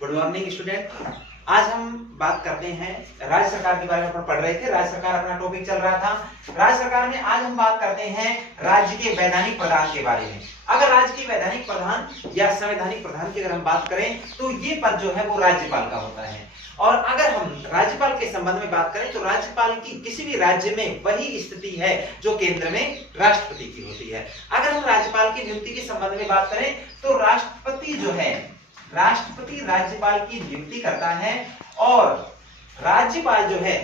Good morning student. आज हम बात करते हैं राज्य सरकार के बारे में। पढ़ रहे थे, राज्य सरकार अपना टॉपिक चल रहा था। राज्य सरकार में आज हम बात करते हैं राज्य के वैधानिक प्रधान के बारे में। अगर राज्य के वैधानिक प्रधान या संवैधानिक प्रधान की अगर हम बात करें तो ये पद जो है वो राज्यपाल का होता है। और अगर हम राज्यपाल के संबंध में बात करें तो राज्यपाल की किसी भी राज्य में वही स्थिति है जो केंद्र में राष्ट्रपति की होती है। अगर हम राज्यपाल की नियुक्ति के संबंध में बात करें तो राष्ट्रपति जो है, राष्ट्रपति राज्यपाल की नियुक्ति करता है और राज्यपाल जो है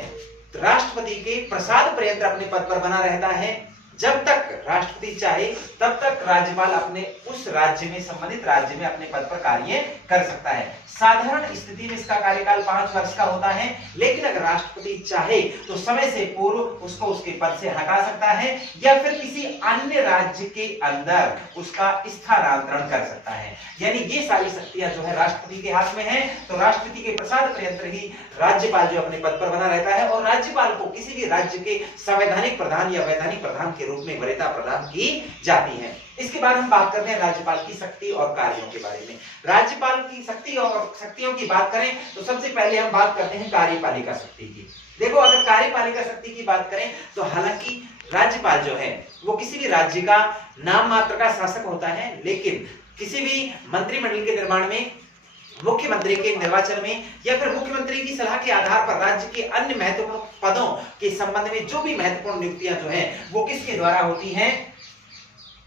राष्ट्रपति के प्रसाद पर्यंत अपने पद पर बना रहता है। जब तक राष्ट्रपति चाहे तब तक राज्यपाल अपने उस राज्य में, संबंधित राज्य में अपने पद पर कार्य कर सकता है। साधारण स्थिति में इसका कार्यकाल 5 वर्ष का होता है, लेकिन अगर राष्ट्रपति चाहे तो समय से पूर्व उसको उसके पद से हटा सकता है या फिर किसी अन्य राज्य के अंदर उसका स्थानांतरण कर सकता है। यानी ये सारी शक्तियां जो है राष्ट्रपति के हाथ में है। तो राष्ट्रपति के प्रसाद पर्यंत ही राज्यपाल जो अपने पद पर बना रहता है और राज्यपाल को किसी भी राज्य के संवैधानिक प्रधान या वैधानिक प्रधान के रूप में वरीयता प्रदान की जाती है। इसके बाद हम बात करते हैं राज्यपाल की शक्ति और कार्यों के बारे में। राज्यपाल की शक्ति और शक्तियों की बात करें तो सबसे पहले हम बात करते हैं कार्यपालिका शक्ति की। देखो, अगर कार्यपालिका शक्ति की बात करें तो हालांकि राज्यपाल जो है वो किसी भी राज्य का नाम मात्र का शासक होता है, लेकिन किसी भी मंत्रिमंडल के निर्माण में, मुख्यमंत्री के निर्वाचन में या फिर मुख्यमंत्री की सलाह के आधार पर राज्य के अन्य महत्वपूर्ण पदों के संबंध में जो भी महत्वपूर्ण नियुक्तियां जो है वो किसके द्वारा होती हैं?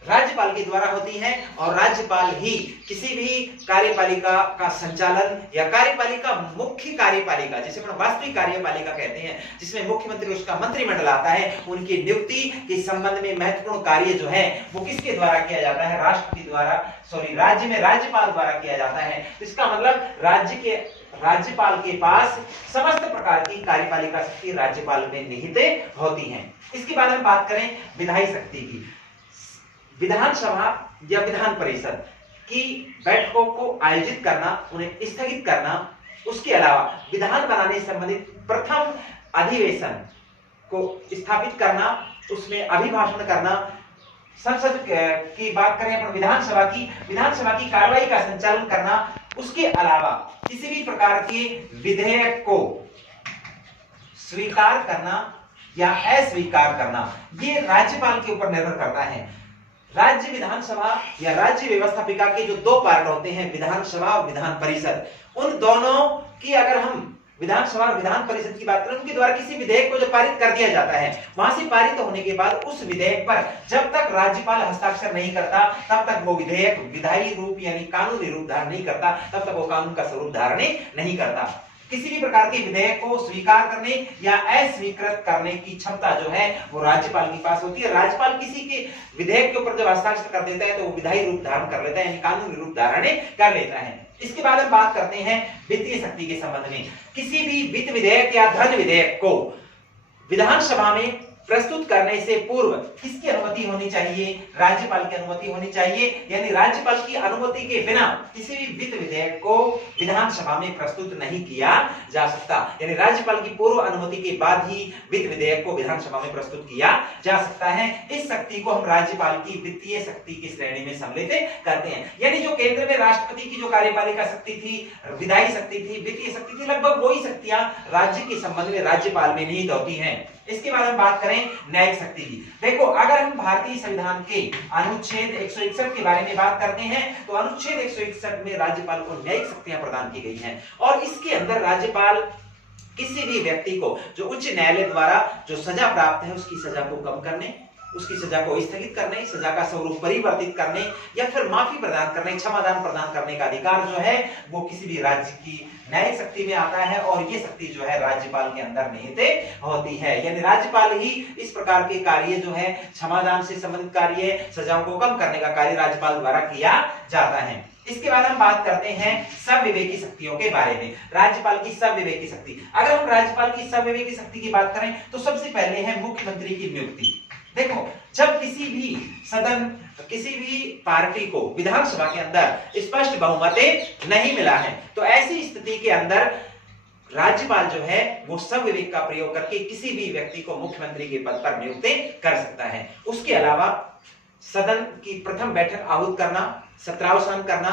राज्यपाल के द्वारा होती है। और राज्यपाल ही किसी भी कार्यपालिका का संचालन या कार्यपालिका, मुख्य कार्यपालिका जिसे हम वास्तविक कार्यपालिका कहते हैं, जिसमें मुख्यमंत्री उसका मंत्रिमंडल आता है, उनकी नियुक्ति के संबंध में महत्वपूर्ण कार्य जो है वो किसके द्वारा किया जाता है? राष्ट्रपति द्वारा, राज्य में राज्यपाल द्वारा किया जाता है। इसका मतलब राज्यपाल के पास समस्त प्रकार की कार्यपालिका शक्ति राज्यपाल में निहित होती है। इसके बाद हम बात करें विधायी शक्ति की। विधानसभा या विधान परिषद की बैठकों को आयोजित करना, उन्हें स्थगित करना, उसके अलावा विधान बनाने संबंधित प्रथम अधिवेशन को स्थापित करना, उसमें अभिभाषण करना, संसद की बात करें अपन विधानसभा की कार्रवाई का संचालन करना, उसके अलावा किसी भी प्रकार के विधेयक को स्वीकार करना या अस्वीकार करना, ये राज्यपाल के ऊपर निर्भर करता है। राज्य विधानसभा या राज्य व्यवस्थापिका के जो 2 पार्ट होते हैं, विधानसभा और विधान परिषद, उन दोनों की अगर हम विधानसभा और विधान परिषद की बात करें, उनके द्वारा किसी विधेयक को जो पारित कर दिया जाता है, वहां से पारित होने के बाद उस विधेयक पर जब तक राज्यपाल हस्ताक्षर नहीं करता तब तक वो विधेयक विधायी रूप यानी कानूनी रूप धारण नहीं करता, तब तक वो कानून का स्वरूप धारण नहीं करता। किसी भी प्रकार के विधेयक को स्वीकार करने या अस्वीकृत करने की क्षमता जो है वो राज्यपाल के पास होती है। राज्यपाल किसी के विधेयक के ऊपर जब हस्ताक्षर कर देता है तो वो विधायी रूप धारण कर लेता है, यानी कानूनी रूप धारण कर लेता है। इसके बाद हम बात करते हैं वित्तीय शक्ति के संबंध में। किसी भी वित्त विधेयक या धन विधेयक को विधानसभा में प्रस्तुत करने से पूर्व किसकी अनुमति होनी चाहिए? राज्यपाल की अनुमति होनी चाहिए। यानी राज्यपाल की अनुमति के बिना किसी भी वित्त विधेयक को विधानसभा में प्रस्तुत नहीं किया जा सकता। यानी राज्यपाल की पूर्व अनुमति के बाद ही वित्त विधेयक को विधानसभा में प्रस्तुत किया जा सकता है। इस शक्ति को हम राज्यपाल की वित्तीय शक्ति की श्रेणी में सम्मिलित करते हैं। यानी जो केंद्र में राष्ट्रपति की जो कार्यपालिका शक्ति थी, विधायी शक्ति थी, वित्तीय शक्ति थी, लगभग वही शक्तियां राज्य के संबंध में राज्यपाल में निहित होती हैं। इसके बाद हम बात करें न्यायिक शक्ति की। देखो, अगर हम भारतीय संविधान के अनुच्छेद 161 के बारे में बात करते हैं तो अनुच्छेद 161 में राज्यपाल को न्यायिक शक्तियां प्रदान की गई हैं और इसके अंदर राज्यपाल किसी भी व्यक्ति को जो उच्च न्यायालय द्वारा जो सजा प्राप्त है उसकी सजा को कम करने, उसकी सजा को स्थगित करने, सजा का स्वरूप परिवर्तित करने या फिर माफी प्रदान करने, क्षमादान प्रदान करने का अधिकार जो है वो किसी भी राज्य की न्यायिक शक्ति में आता है और ये शक्ति जो है राज्यपाल के अंदर निहित होती है। यानी राज्यपाल ही इस प्रकार के कार्य जो है, क्षमादान से संबंधित कार्य, सजाओं को कम करने का कार्य राज्यपाल द्वारा किया जाता है। इसके बाद हम बात करते हैं संविवेकी शक्तियों के बारे में। राज्यपाल की संविवेकी शक्ति। अगर हम राज्यपाल की संविवेकी शक्ति की बात करें तो सबसे पहले है मुख्यमंत्री की नियुक्ति। देखो, जब किसी भी सदन, किसी भी पार्टी को विधानसभा के अंदर स्पष्ट बहुमत नहीं मिला है तो ऐसी स्थिति के अंदर राज्यपाल जो है वो संविवेक का प्रयोग करके किसी भी व्यक्ति को मुख्यमंत्री के पद पर नियुक्त कर सकता है। उसके अलावा सदन की प्रथम बैठक आहूत करना, सत्रावसान करना,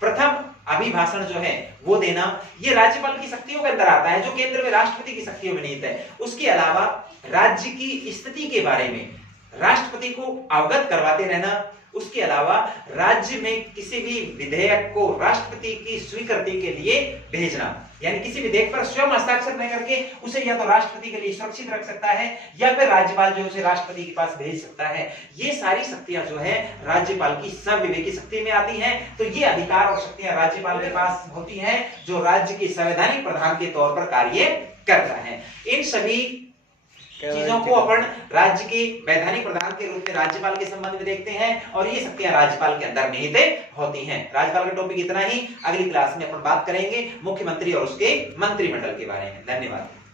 प्रथम अभिभाषण जो है वो देना, ये राज्यपाल की शक्तियों के अंदर आता है, जो केंद्र में राष्ट्रपति की शक्तियों में निहित है। उसके अलावा राज्य की स्थिति के बारे में राष्ट्रपति को अवगत करवाते रहना। उसके अलावा राज्य में किसी भी विधेयक को राष्ट्रपति की स्वीकृति के लिए भेजना, यानी किसी विधेयक पर स्वयं हस्ताक्षर न करके उसे या तो राष्ट्रपति के लिए सुरक्षित रख सकता है या फिर राज्यपाल जो उसे राष्ट्रपति के पास भेज सकता है। ये सारी शक्तियां जो है राज्यपाल की संविवेकी शक्ति में आती हैं। तो ये अधिकार और शक्तियां राज्यपाल के पास होती हैं, जो राज्य के संवैधानिक प्रधान के तौर पर कार्य करता है। इन सभी चीजों को अपन राज्य के वैधानिक प्रधान के रूप में राज्यपाल के संबंध में देखते हैं, और ये शक्तियां राज्यपाल के अंदर निहित होती हैं। राज्यपाल का टॉपिक इतना ही। अगली क्लास में अपन बात करेंगे मुख्यमंत्री और उसके मंत्रिमंडल के बारे में। धन्यवाद।